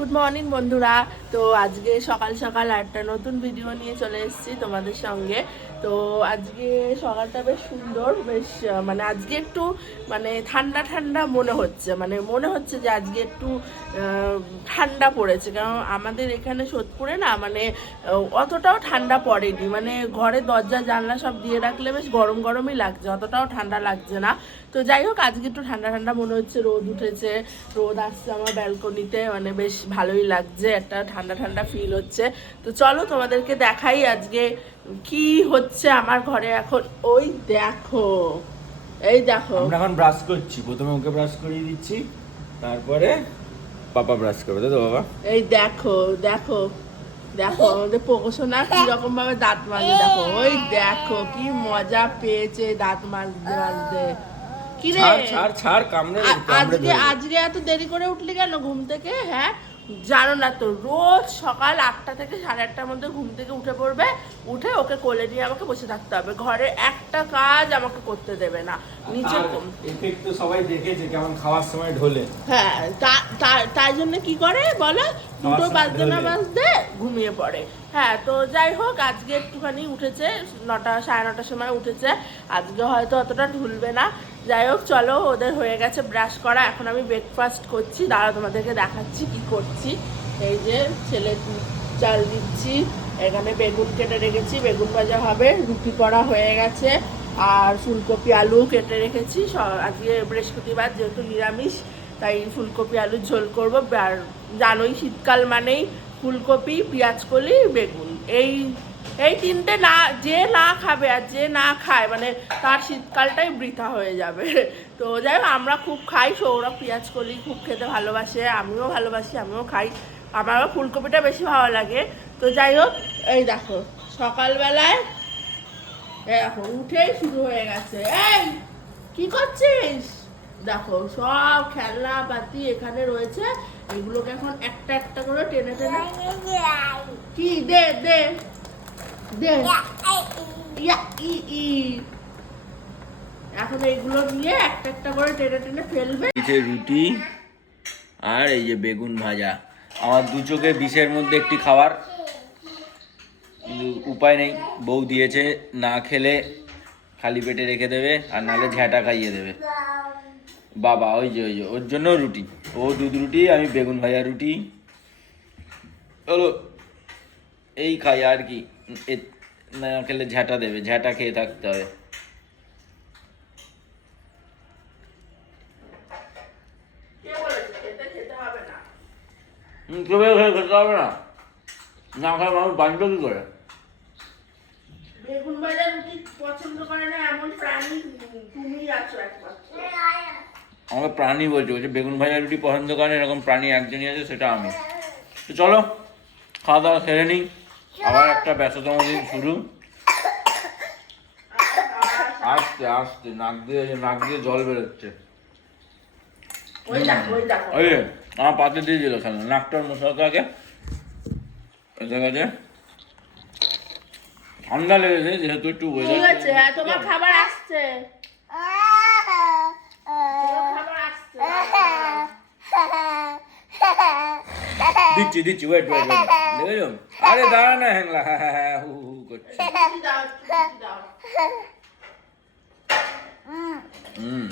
Good morning বন্ধুরা। তো আজকে সকাল সকাল একটা নতুন ভিডিও নিয়ে চলে এসেছি তোমাদের সঙ্গে। তো আজকে সকালটা বেশ সুন্দর, বেশ মানে আজকে একটু মানে ঠান্ডা ঠান্ডা মনে হচ্ছে। মানে মনে হচ্ছে যে আজকে একটু ঠান্ডা পড়েছে। কারণ আমাদের এখানে সোদপুরে না মানে অতটাও ঠান্ডা পড়েনি। মানে ঘরে দরজা, জানলা সব দিয়ে রাখলে বেশ গরম গরমই লাগছে। অতটাও ঠান্ডা লাগছে না। তো যাই হোক, আজকে একটু ঠান্ডা ঠান্ডা মনে হচ্ছে। রোদ উঠেছে, রোদ আসছে আমার ব্যালকনিতে মানে বেশ ভালোই লাগছে একটা ঠান্ডা ঠান্ডা ফিল হচ্ছে। তো চলো তোমাদেরকে দেখাই আজকে কি হচ্ছে আমার ঘরে এখন। ওই দেখো এই দেখো। আমরা এখন ব্রাশ করছি। প্রথমে ওকে ব্রাশ করিয়ে দিচ্ছি তারপরে পাপা ব্রাশ করবে তো বাবা? এই দেখো দেখো দেখো আমাদের পোকোশোনা কীরকম ভাবে দাঁত মাজে দেখো ওই দেখো কি মজা পেয়েছে দাঁত মাজতে মাজতে। কি রে? ছাড় ছাড় ছাড় কামড়ে আজকে আজকে এত দেরি করে উঠলি কেন ঘুম থেকে হ্যাঁ? জানো না তো রোজ সকাল আটটা থেকে সাড়ে আটটার মধ্যে ঘুম থেকে উঠে পড়বে উঠে ওকে কোলে নিয়ে আমাকে বসে থাকতে হবে। ঘরে একটা কাজ আমাকে করতে দেবে না নিচে আর তো সবাই দেখেছে কেমন খাওয়ার সময় ঢোলে। হ্যাঁ তাই জন্য কি করে বলো? দুটো বাজতে না বাজতে ঘুমিয়ে পড়ে। হ্যাঁ তো যাই হোক আজকে একটুখানি উঠেছে নটা সাড়ে নটার সময় উঠেছে। আজকে হয়তো অতটা ঢুলবে না। যাই হোক, চলো, ওদের হয়ে গেছে ব্রাশ করা। এখন আমি ব্রেকফাস্ট করছি। দাঁড়া, তোমাদেরকে দেখাচ্ছি কি করছি। এই যে, ছেলে চাল দিচ্ছি। এখানে বেগুন কেটে রেখেছি। বেগুন ভাজা হবে, রুটি করা হয়ে গেছে। আর ফুলকপি আলু কেটে রেখেছি। আজকে বৃহস্পতিবার, যেহেতু নিরামিষ, তাই ফুলকপি আলুর ঝোল করব। আর জানোই, শীতকাল মানেই ফুলকপি পেঁয়াজকলি বেগুন। এই এই তিনটে না যে না খাবে আর যে না খায় মানে তার শীতকালটাই বৃথা হয়ে যাবে। তো যাই হোক আমরা খুব খাই সৌরভ পেঁয়াজকলি খুব খেতে ভালোবাসে আমিও ভালোবাসি আমিও খাই। আমারও ফুলকপিটা বেশি ভালো লাগে। তো যাই হোক এই দেখো সকালবেলায় দেখো উঠেই শুরু হয়ে গেছে। এই কি করছিস? দেখো সব খেলনা পাতি এখানে রয়েছে। এগুলোকে এখন একটা একটা করে টেনে টেনে কি? দে দে। এখন এইগুলো নিয়ে একটা একটা করে টেনে টেনে ফেলবে। রুটি আর এই যে বেগুন ভাজা। আমার দু চোখে বিষের মধ্যে একটি খাবার। কিন্তু উপায় নেই। বউ দিয়েছে, না খেলে খালি পেটে রেখে দেবে আর নাহলে ঝ্যাঁটা খাইয়ে দেবে। বাবা, ওই যে ওই যে, ওর জন্য রুটি। ও দুধ রুটি, আমি বেগুন ভাজা রুটি। চলো, এই খাই আর কি। না খেলে ঝ্যাঁটা দেবে ঝ্যাঁটা খেয়ে থাকতে হবে কে বলেছে? খেতে খেতে হবে না। খেয়ে খেতে হবে না। না খায় মানুষ বাঁচবে কি করে? বেগুন ভাজা রুটি পছন্দ করে না এমন প্রাণী তুমি আছো একমাত্র। আমাকে প্রাণী বলছে বলছে বেগুন ভাজা রুটি পছন্দ করে এরকম প্রাণী একজনই আছে সেটা আমি। তো চলো খাওয়া দাওয়া সেরে নিই। আবার একটা ব্যস্ততম দিন শুরু। আসতে আসতে নাক দিয়ে নাক দিয়ে জল বেরোচ্ছে। ওই আমার পাতে দিয়ে দিল কেন নাকটার ঠান্ডা লেগেছে যেহেতু একটু ঠিক আছে হ্যাঁ তোমার খাবার আসছে তোমার খাবার আসছে দিচ্ছি দিচ্ছি ওয়েট ওয়েট ওয়েট দেখেছ আরে দাঁড়া না হ্যাংলা। হ্যাঁ হ্যাঁ হ্যাঁ হু হু করছে। হুম।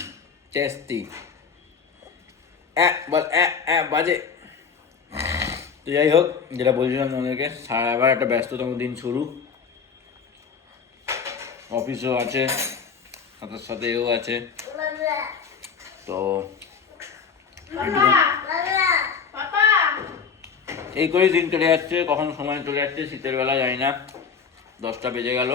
টেস্টি অ্যাঁ বল অ্যাঁ অ্যাঁ বাজে। তো যাই হোক যেটা বলছিলাম তোমাদেরকে সারা আবার একটা ব্যস্ততম দিন শুরু। অফিসও আছে সাথে সাথে এও আছে। তো এই করেই দিন কেটে যাচ্ছে, কখন সময় চলে যাচ্ছে শীতের বেলা যাই না। দশটা বেজে গেল।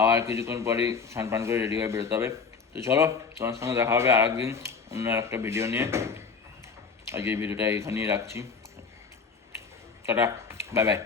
আবার কিছুক্ষণ পরই স্নান পান করে রেডি হয়ে বেরোতে হবে। তো চলো, তোমার সঙ্গে দেখা হবে আর একদিন অন্য একটা ভিডিও নিয়ে। আজকে এই ভিডিওটা এখানেই রাখছি। Tata bye bye